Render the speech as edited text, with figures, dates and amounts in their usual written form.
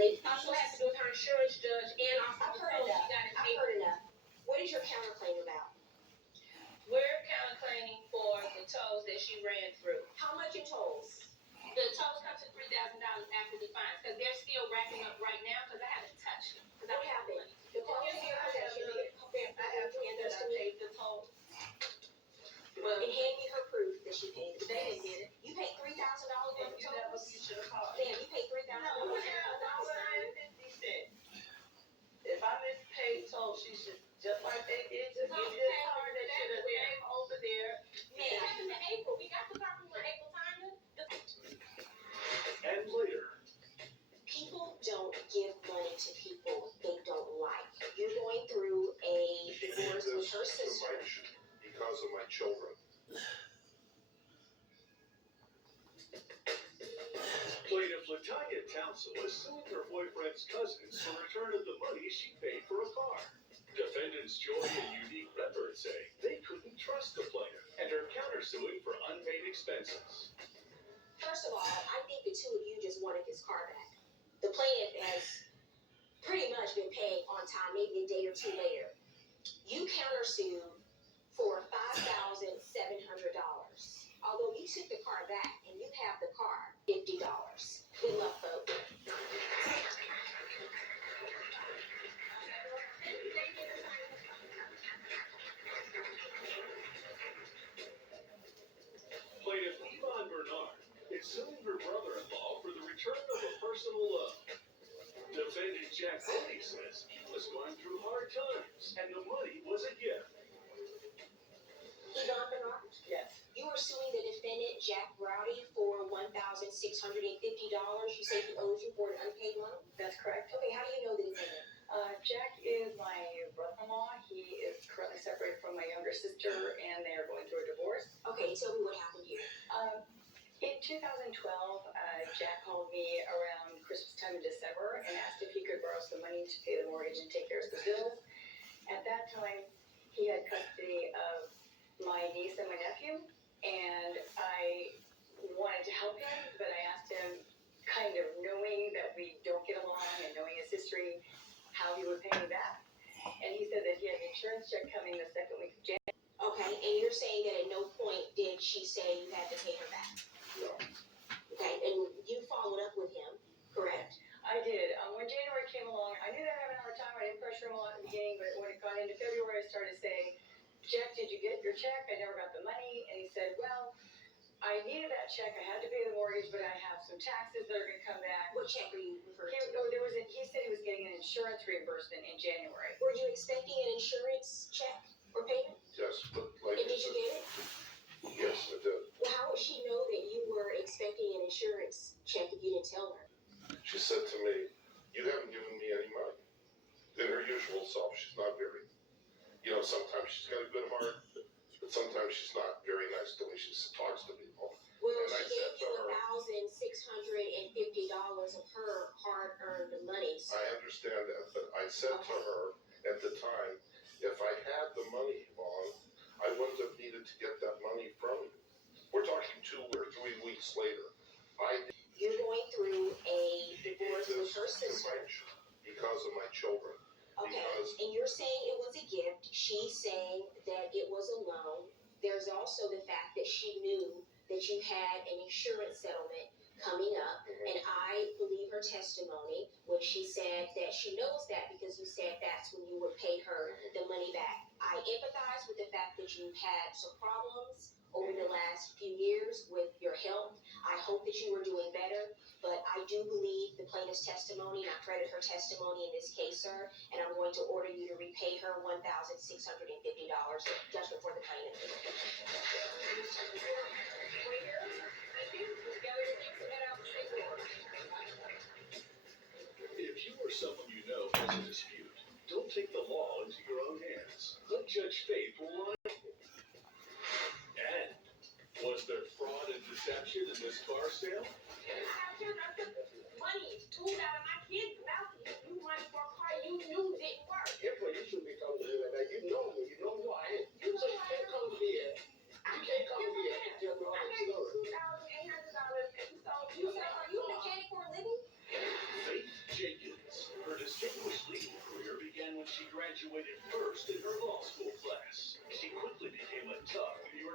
late Also fees. has to do with her insurance judge and also I've the heard toll she enough. got in I've paper. heard enough. What is your counterclaim about? We're counterclaiming for the tolls that she ran through. How much in tolls? The tolls come to $3,000 after the fines, because they're still racking up right now, because I haven't touched them. Because I What don't have the happened? money. The car was in your possession. Hand those to me. the toll. And hand me her proof that she paid the They didn't tolls. get it. You paid $3,000 worth of You never, tolls? you should have called. Damn, you paid $3,000 No, worth we have of tolls? $1.50. If I mispaid toll, she should, just like they did to No, give this car that should have came over there. Man. It happened in April. We got the car from when April time. And later, People don't give money to people they don't like. You're going through a divorce with her sister. Because of my children. plaintiff Latanya Townsend is suing her boyfriend's cousins for return of the money she paid for a car. Defendants Joy and Unique Redbird say they couldn't trust the plaintiff and are countersuing for unpaid expenses. First of all, I think the two of you just wanted this car back. The plaintiff has pretty much been paying on time, maybe a day or two later. You countersued for $5,700. Although you took the car back and you have the car, $50. Good luck, folks. Plaintiff Yvonne Bernard is suing her brother-in-law for the return of a personal loan. Defendant Jack Brody says he was going through hard times and the money was a gift. Yvonne Bernard, Yes. you are suing the defendant, Jack Browdy, for $1,650. You say he owes you for an unpaid loan? That's correct. Okay, how do you know the defendant? Jack is my brother-in-law. He is currently separated from my younger sister, and they are going through a divorce. Okay, tell me what happened here. In 2012, Jack called me around Christmas time in December and asked if he could borrow some money to pay the mortgage and take care of the bills. At that time, he had custody of my niece and my nephew, and I wanted to help him, but I asked him, kind of knowing that we don't get along and knowing his history, how he would pay me back. And he said that he had an insurance check coming the second week of January. Okay, and you're saying that at no point did she say you had to pay her back? No. Okay, and you followed up with him, correct? I did. When January came along, I knew they were having a hard time. I didn't pressure him a lot at the beginning, but when it got into February, I started saying, Jack, did you get your check? I never got the money. And he said, well, I needed that check. I had to pay the mortgage, but I have some taxes that are going to come back. What check are you referring to? He said he was getting an insurance reimbursement in January. Were you expecting an insurance check or payment? Yes, but like And I did you said, get it? yes, I did. Well, how would she know that you were expecting an insurance check if you didn't tell her? She said to me, you haven't given me any money. In her usual self, she's not very, sometimes she's got a good heart, but sometimes she's not very nice the way she talks to people. Well, And I she said gave you to her, $1,650 of her hard-earned money. So I understand that, but I said to her at the time, if I had the money, Yvonne, I wouldn't have needed to get that money from you. We're talking 2 or 3 weeks later. you're going through a She divorce gave with this her to sister. because of my children. Okay, Because and you're saying it was a gift. She's saying that it was a loan. There's also the fact that she knew that you had an insurance settlement coming up. And I believe her testimony when she said that she knows that because you said that's when you would pay her the money back. I empathize with the fact that you've had some problems over the last few years with your health. I hope that you are doing better, but I do believe the plaintiff's testimony, and I credit her testimony in this case, sir, and I'm going to order you to repay her $1,650 judgment for the plaintiff. If you or someone you know has a dispute, don't take the law into your own hands. Let Judge Faith rule on it. And was there fraud and deception in this car sale? Money pulled out of my kid's mouth. You money for a car you knew didn't work. If you shouldn't be talking to me like that, you know me, you know who I am. So you can't come here. You can't come here and tell me all I this gave you story. $2,800 and you sold. You said, Are you a mechanic for a living? Faith Jacobs. graduated first in her law school class.